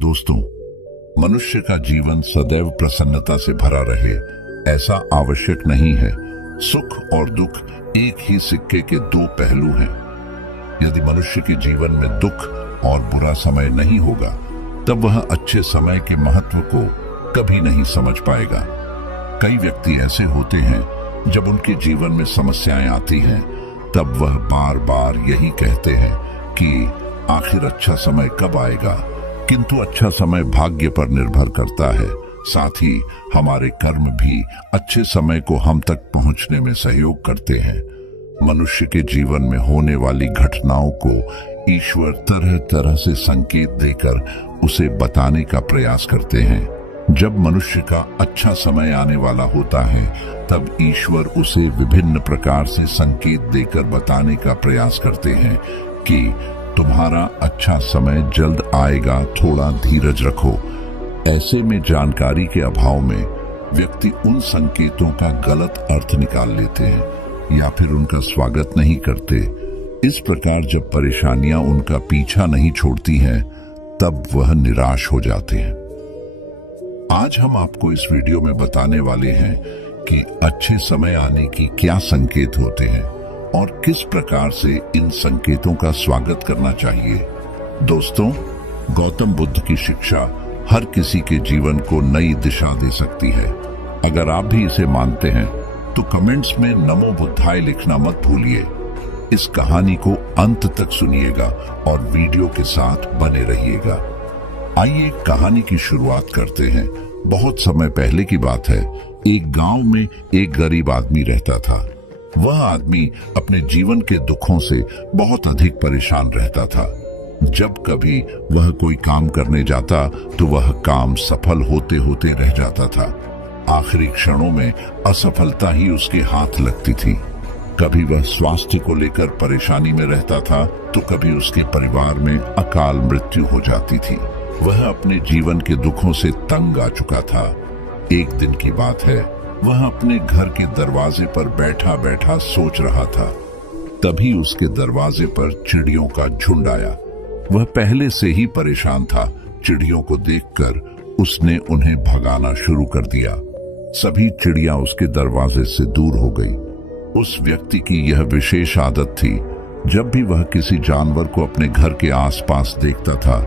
दोस्तों, मनुष्य का जीवन सदैव प्रसन्नता से भरा रहे ऐसा आवश्यक नहीं है। सुख और दुख एक ही सिक्के के दो पहलू हैं। यदि मनुष्य के जीवन में दुख और बुरा समय नहीं होगा, तब वह अच्छे समय के महत्व को कभी नहीं समझ पाएगा। कई व्यक्ति ऐसे होते हैं, जब उनके जीवन में समस्याएं आती हैं, तब वह बार बार यही कहते हैं कि आखिर अच्छा समय कब आएगा। किंतु अच्छा समय भाग्य पर निर्भर करता है। साथ ही हमारे कर्म भी अच्छे समय को हम तक पहुंचने में सहयोग करते हैं। मनुष्य के जीवन में होने वाली घटनाओं को ईश्वर तरह तरह से संकेत देकर उसे बताने का प्रयास करते हैं। जब मनुष्य का अच्छा समय आने वाला होता है, तब ईश्वर उसे विभिन्न प्रकार से संकेत देकर बताने का प्रयास करते हैं कि तुम्हारा अच्छा समय जल्द आएगा, थोड़ा धीरज रखो। ऐसे में जानकारी के अभाव में व्यक्ति उन संकेतों का गलत अर्थ निकाल लेते हैं या फिर उनका स्वागत नहीं करते। इस प्रकार जब परेशानियां उनका पीछा नहीं छोड़ती हैं, तब वह निराश हो जाते हैं। आज हम आपको इस वीडियो में बताने वाले हैं कि अच्छे समय आने की क्या संकेत होते हैं और किस प्रकार से इन संकेतों का स्वागत करना चाहिए। दोस्तों, गौतम बुद्ध की शिक्षा हर किसी के जीवन को नई दिशा दे सकती है। अगर आप भी इसे मानते हैं तो कमेंट्स में नमो बुद्धाय लिखना मत भूलिए। इस कहानी को अंत तक सुनिएगा और वीडियो के साथ बने रहिएगा। आइए कहानी की शुरुआत करते हैं। बहुत समय पहले की बात है। एक गांव में एक गरीब आदमी रहता था। वह आदमी अपने जीवन के दुखों से बहुत अधिक परेशान रहता था। जब कभी वह कोई काम करने जाता तो वह काम सफल होते होते रह जाता था। आखिरी क्षणों में असफलता ही उसके हाथ लगती थी। कभी वह स्वास्थ्य को लेकर परेशानी में रहता था तो कभी उसके परिवार में अकाल मृत्यु हो जाती थी। वह अपने जीवन के दुखों से तंग आ चुका था। एक दिन की बात है, वह अपने घर के दरवाजे पर बैठा बैठा सोच रहा था। तभी उसके दरवाजे पर चिड़ियों का झुंड आया। वह पहले से ही परेशान था। चिड़ियों को देखकर उसने उन्हें भगाना शुरू कर दिया। सभी चिड़ियां उसके दरवाजे से दूर हो गई। उस व्यक्ति की यह विशेष आदत थी, जब भी वह किसी जानवर को अपने घर के आसपास देखता था,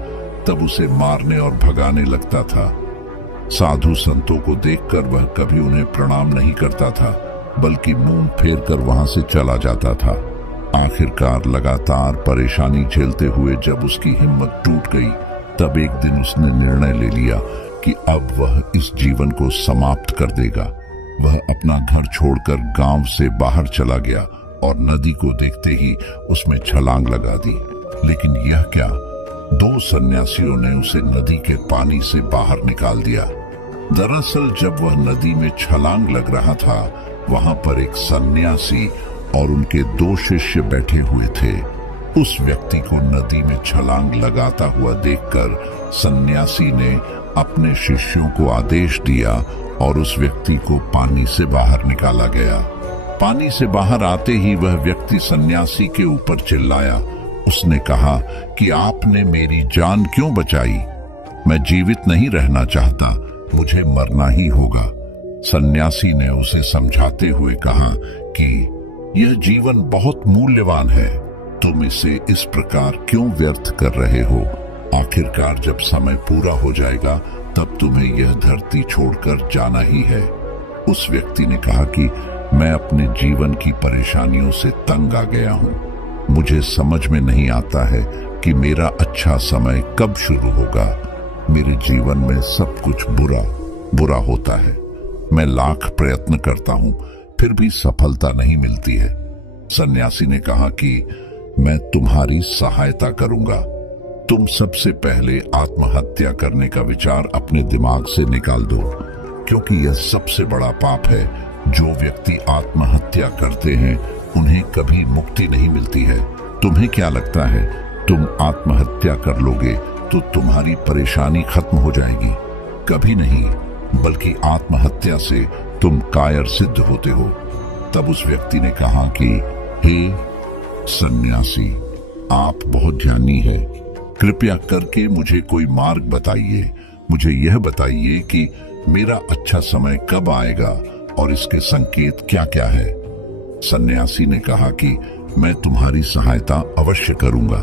तब उसे मारने और भगाने लगता था। साधु संतों को देखकर वह कभी उन्हें प्रणाम नहीं करता था, बल्कि मुंह फेर कर वहां से चला जाता था। आखिरकार लगातार परेशानी झेलते हुए जब उसकी हिम्मत टूट गई, तब एक दिन उसने निर्णय ले लिया कि अब वह इस जीवन को समाप्त कर देगा। वह अपना घर छोड़कर गांव से बाहर चला गया और नदी को देखते ही उसमें छलांग लगा दी। लेकिन यह क्या, दो सन्यासियों ने उसे नदी के पानी से बाहर निकाल दिया। दरअसल जब वह नदी में छलांग लग रहा था, वहां पर एक सन्यासी और उनके दो शिष्य बैठे हुए थे। उस व्यक्ति को नदी में छलांग लगाता हुआ देखकर सन्यासी ने अपने शिष्यों को आदेश दिया और उस व्यक्ति को पानी से बाहर निकाला गया। पानी से बाहर आते ही वह व्यक्ति सन्यासी के ऊपर चिल्लाया। उसने कहा कि आपने मेरी जान क्यों बचाई? मैं जीवित नहीं रहना चाहता, मुझे मरना ही होगा। सन्यासी ने उसे समझाते हुए कहा कि यह जीवन बहुत मूल्यवान है, तुम इसे इस प्रकार क्यों व्यर्थ कर रहे हो? आखिरकार जब समय पूरा हो जाएगा, तब तुम्हें यह धरती छोड़कर जाना ही है। उस व्यक्ति ने कहा कि मैं अपने जीवन की परेशानियों से तंग आ गया हूँ। मुझे समझ में नहीं आता है कि मेरा अच्छा समय कब शुरू होगा। मेरे जीवन में सब कुछ बुरा होता है। मैं लाख प्रयत्न करता हूँ, फिर भी सफलता नहीं मिलती है। सन्यासी ने कहा कि मैं तुम्हारी सहायता करूंगा। तुम सबसे पहले आत्महत्या करने का विचार अपने दिमाग से निकाल दो, क्योंकि यह सबसे बड़ा पाप है। जो व्यक्ति आत्महत्या करते हैं, उन्हें कभी मुक्ति नहीं मिलती है। तुम्हें क्या लगता है, तुम आत्महत्या कर लोगे तो तुम्हारी परेशानी खत्म हो जाएगी? कभी नहीं, बल्कि आत्महत्या से तुम कायर सिद्ध होते हो। तब उस व्यक्ति ने कहा कि हे सन्यासी, आप बहुत ज्ञानी हैं, कृपया करके मुझे कोई मार्ग बताइए। मुझे यह बताइए कि मेरा अच्छा समय कब आएगा और इसके संकेत क्या क्या है। सन्यासी ने कहा कि मैं तुम्हारी सहायता अवश्य करूंगा,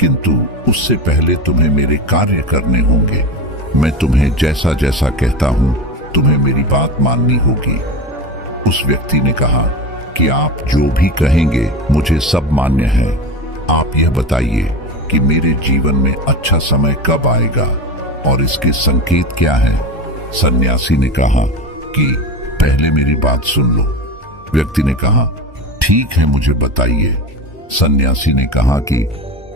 किंतु उससे पहले तुम्हें मेरे कार्य करने होंगे। मैं तुम्हें जैसा जैसा कहता हूं तुम्हें मेरी बात माननी होगी। उस व्यक्ति ने कहा कि आप जो भी कहेंगे मुझे सब मान्य है। आप यह बताइए कि मेरे जीवन में अच्छा समय कब आएगा और इसके संकेत क्या है। सन्यासी ने कहा कि पहले मेरी बात सुन लो। व्यक्ति ने कहा ठीक है, मुझे बताइए। सन्यासी ने कहा कि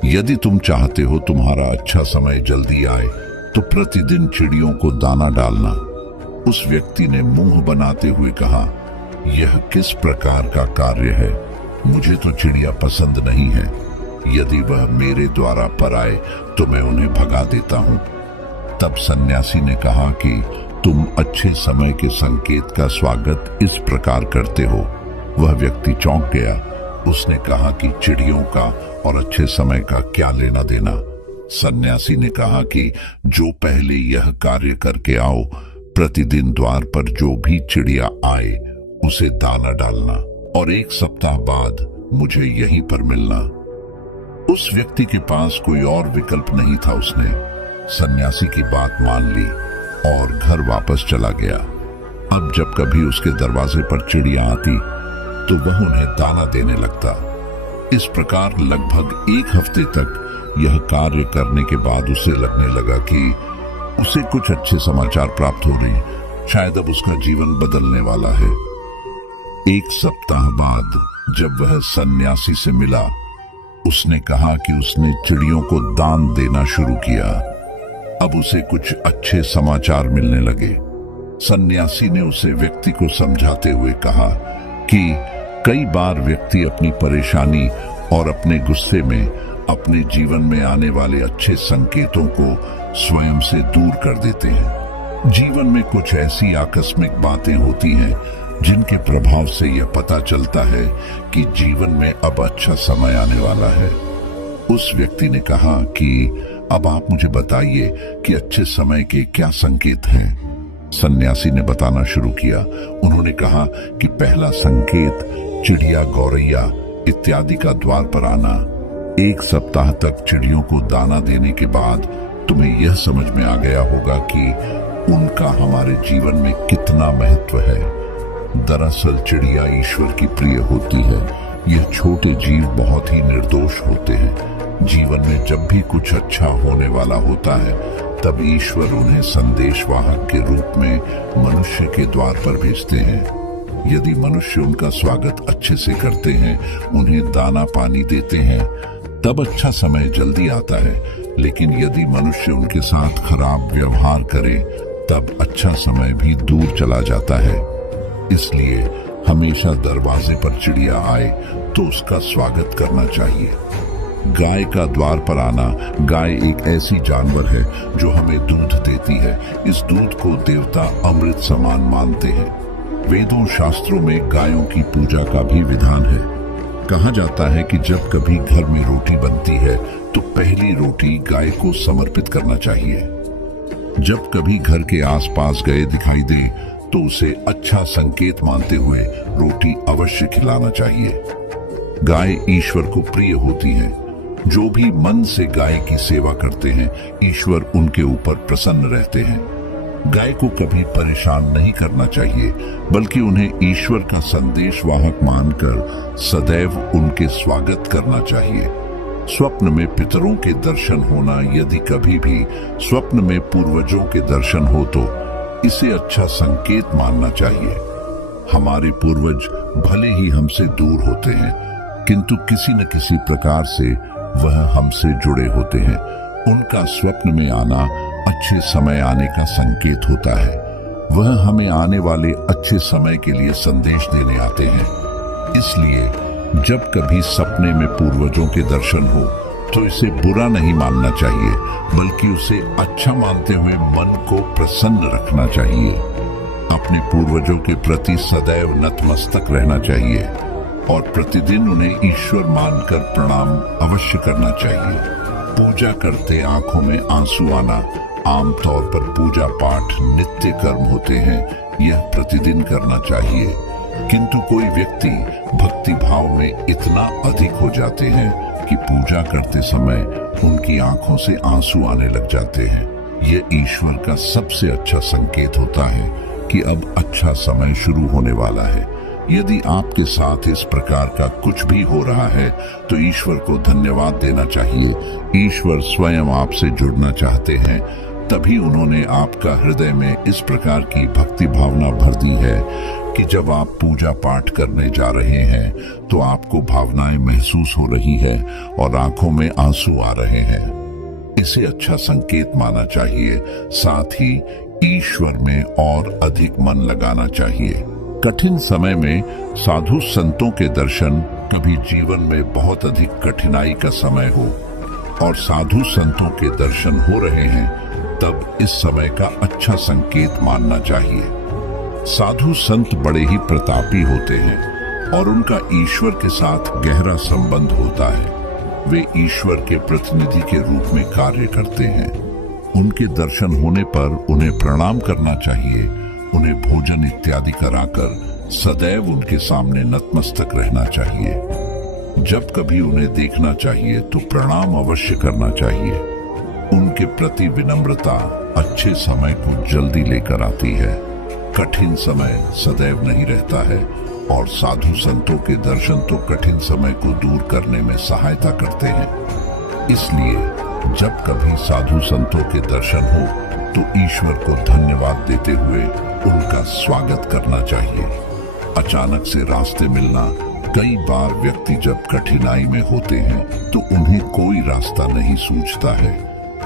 यदि तुम चाहते हो तुम्हारा अच्छा समय जल्दी आए तो प्रतिदिन चिड़ियों को दाना डालना। उस व्यक्ति ने मुंह बनाते हुए कहा यह किस प्रकार का कार्य है, मुझे तो चिड़िया पसंद नहीं है। यदि वह मेरे द्वारा पर आए तो मैं उन्हें भगा देता हूं। तब सन्यासी ने कहा कि तुम अच्छे समय के संकेत का स्वागत इस प्रकार करते हो। वह व्यक्ति चौंक गया। उसने कहा कि चिड़ियों का और अच्छे समय का क्या लेना देना। सन्यासी ने कहा कि जो पहले यह कार्य करके आओ, प्रतिदिन द्वार पर जो भी चिड़िया आए उसे दाना डालना और 1 सप्ताह बाद मुझे यहीं पर मिलना। उस व्यक्ति के पास कोई और विकल्प नहीं था। उसने सन्यासी की बात मान ली और घर वापस चला गया। अब जब कभी उसके दरवाजे पर चिड़िया आती तो वह उन्हें दाना देने लगता। इस प्रकार लगभग 1 हफ्ते तक यह कार्य करने के बाद उसे लगने लगा कि उसे कुछ अच्छे समाचार प्राप्त हो रहे हैं। शायद अब उसका जीवन बदलने वाला है। 1 सप्ताह बाद जब वह सन्यासी से मिला, उसने कहा कि उसने चिड़ियों को दान देना शुरू किया। अब उसे कुछ अच्छे समाचार मिलने लगे। सन्यासी ने उसे व्यक्ति को समझाते हुए कहा कि कई बार व्यक्ति अपनी परेशानी और अपने गुस्से में अपने जीवन में आने वाले अच्छे संकेतों को स्वयं से दूर कर देते हैं। जीवन में कुछ ऐसी आकस्मिक बातें होती हैं जिनके प्रभाव से यह पता चलता है कि जीवन में अब अच्छा समय आने वाला है। उस व्यक्ति ने कहा कि अब आप मुझे बताइए कि अच्छे समय के क्या संकेत हैं। सन्यासी ने बताना शुरू किया। उन्होंने कहा कि पहला संकेत चिड़िया, गौरैया इत्यादि का द्वार पर आना। 1 सप्ताह तक चिड़ियों को दाना देने के बाद तुम्हें यह समझ में आ गया होगा कि उनका हमारे जीवन में कितना महत्व है। दरअसल चिड़िया ईश्वर की प्रिय होती है। यह छोटे जीव बहुत ही निर्दोष होते हैं। जीवन में जब भी कुछ अच्छा होने वाला होता है तब ईश्वर उन्हें संदेशवाहक के रूप में मनुष्य के द्वार पर भेजते हैं। यदि मनुष्य उनका स्वागत अच्छे से करते हैं, उन्हें दाना पानी देते हैं, तब अच्छा समय जल्दी आता है। लेकिन यदि मनुष्य उनके साथ खराब व्यवहार करे तब अच्छा समय भी दूर चला जाता है। इसलिए हमेशा दरवाजे पर चिड़िया आए तो उसका स्वागत करना चाहिए। गाय का द्वार पर आना। गाय एक ऐसी जानवर है जो हमें दूध देती है। इस दूध को देवता अमृत समान मानते हैं। वेदों शास्त्रों में गायों की पूजा का भी विधान है। कहा जाता है कि जब कभी घर में रोटी बनती है तो पहली रोटी गाय को समर्पित करना चाहिए। जब कभी घर के आसपास गाय दिखाई दे तो उसे अच्छा संकेत मानते हुए रोटी अवश्य खिलाना चाहिए। गाय ईश्वर को प्रिय होती है। जो भी मन से गाय की सेवा करते हैं, ईश्वर उनके ऊपर प्रसन्न रहते हैं। गाय को कभी परेशान नहीं करना चाहिए, बल्कि उन्हें ईश्वर का संदेशवाहक मानकर सदैव उनके स्वागत करना चाहिए। स्वप्न में पितरों के दर्शन होना। यदि कभी भी स्वप्न में पूर्वजों के दर्शन हो तो इसे अच्छा संकेत मानना चाहिए। हमारे पूर्वज भले ही हमसे दूर होते हैं, किंतु किसी न किसी प्रकार से वह हमसे जुड़े होते हैं। उनका स्वप्न में आना अच्छे समय आने का संकेत होता है। वह हमें आने वाले अच्छे समय के लिए संदेश देने आते हैं। इसलिए जब कभी सपने में पूर्वजों के दर्शन हो तो इसे बुरा नहीं मानना चाहिए, बल्कि उसे अच्छा मानते हुए मन को प्रसन्न रखना चाहिए। अपने पूर्वजों के प्रति सदैव नतमस्तक रहना चाहिए और प्रतिदिन उन्हें ईश्वर मानकर प्रणाम अवश्य करना चाहिए। पूजा करते आंखों में आंसू आना। आमतौर पर पूजा पाठ नित्य कर्म होते हैं, यह प्रतिदिन करना चाहिए, किंतु कोई व्यक्ति भक्ति भाव में इतना अधिक हो जाते हैं कि पूजा करते समय उनकी आंखों से आंसू आने लग जाते हैं। यह ईश्वर का सबसे अच्छा संकेत होता है कि अब अच्छा समय शुरू होने वाला है। यदि आपके साथ इस प्रकार का कुछ भी हो रहा है तो ईश्वर को धन्यवाद देना चाहिए। ईश्वर स्वयं आपसे जुड़ना चाहते हैं, तभी उन्होंने आपका हृदय में इस प्रकार की भक्ति भावना भर दी है कि जब आप पूजा पाठ करने जा रहे हैं तो आपको भावनाएं महसूस हो रही है और आंखों में आंसू आ रहे हैं। इसे अच्छा संकेत माना चाहिए। साथ ही ईश्वर में और अधिक मन लगाना चाहिए। कठिन समय में साधु संतों के दर्शन, कभी जीवन में बहुत अधिक कठिनाई का समय हो और साधु संतों के दर्शन हो रहे हैं, तब इस समय का अच्छा संकेत मानना चाहिए। साधु संत बड़े ही प्रतापी होते हैं और उनका ईश्वर के साथ गहरा संबंध होता है। वे ईश्वर के प्रतिनिधि के रूप में कार्य करते हैं। उनके दर्शन होने पर उन्हें प्रणाम करना चाहिए। उन्हें भोजन इत्यादि कराकर सदैव उनके सामने नतमस्तक रहना चाहिए। जब कभी उन्हें देखना चाहिए तो प्रणाम अवश्य करना चाहिए। उनके प्रति विनम्रता अच्छे समय को जल्दी लेकर आती है। कठिन समय सदैव नहीं रहता है और साधु संतों के दर्शन तो कठिन समय को दूर करने में सहायता करते हैं। इसलिए जब कभी साधु संतों के दर्शन हो तो ईश्वर को धन्यवाद देते हुए उनका स्वागत करना चाहिए। अचानक से रास्ते मिलना, कई बार व्यक्ति जब कठिनाई में होते हैं तो उन्हें कोई रास्ता नहीं सूझता है,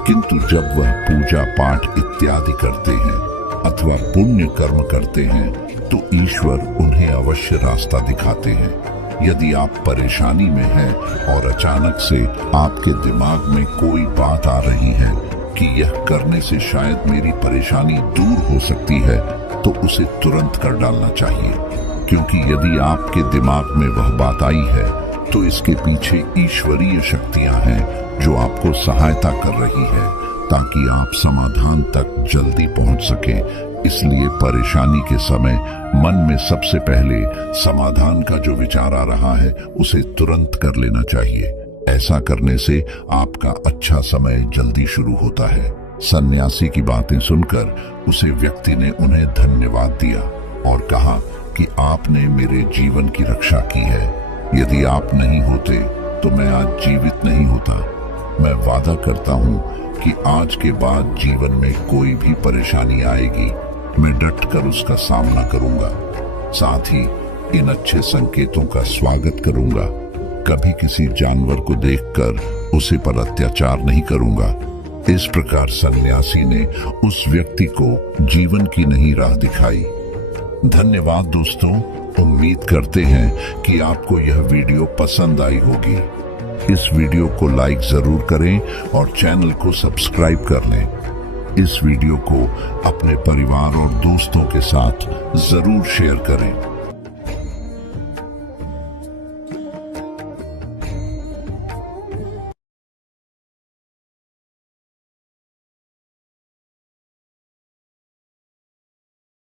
किंतु जब वह पूजा पाठ इत्यादि करते हैं अथवा पुण्य कर्म करते हैं तो ईश्वर उन्हें अवश्य रास्ता दिखाते हैं। यदि आप परेशानी में हैं और अचानक से आपके दिमाग में कोई बात आ रही है कि यह करने से शायद मेरी परेशानी दूर हो सकती है, तो उसे तुरंत कर डालना चाहिए, क्योंकि यदि आपके दिमाग में वह बात आई है तो इसके पीछे ईश्वरीय शक्तियां हैं जो आपको सहायता कर रही है ताकि आप समाधान तक जल्दी पहुंच सकें। इसलिए परेशानी के समय मन में सबसे पहले समाधान का जो विचार आ रहा है उसे तुरंत कर लेना चाहिए। ऐसा करने से आपका अच्छा समय जल्दी शुरू होता है। सन्यासी की बातें सुनकर उसे व्यक्ति ने उन्हें धन्यवाद दिया और कहा कि आपने मेरे जीवन की रक्षा की है। यदि आप नहीं होते तो मैं आज जीवित नहीं होता। मैं वादा करता हूँ कि आज के बाद जीवन में कोई भी परेशानी आएगी, मैं डटकर उसका सामना करूंगा। साथ ही इन अच्छे संकेतों का स्वागत करूंगा। कभी किसी जानवर को देखकर उसे पर अत्याचार नहीं करूंगा। इस प्रकार सन्यासी ने उस व्यक्ति को जीवन की नई राह दिखाई। धन्यवाद दोस्तों, उम्मीद करते हैं कि आपको यह वीडियो पसंद आई होगी। इस वीडियो को लाइक जरूर करें और चैनल को सब्सक्राइब कर लें। इस वीडियो को अपने परिवार और दोस्तों के साथ जरूर शेयर करें।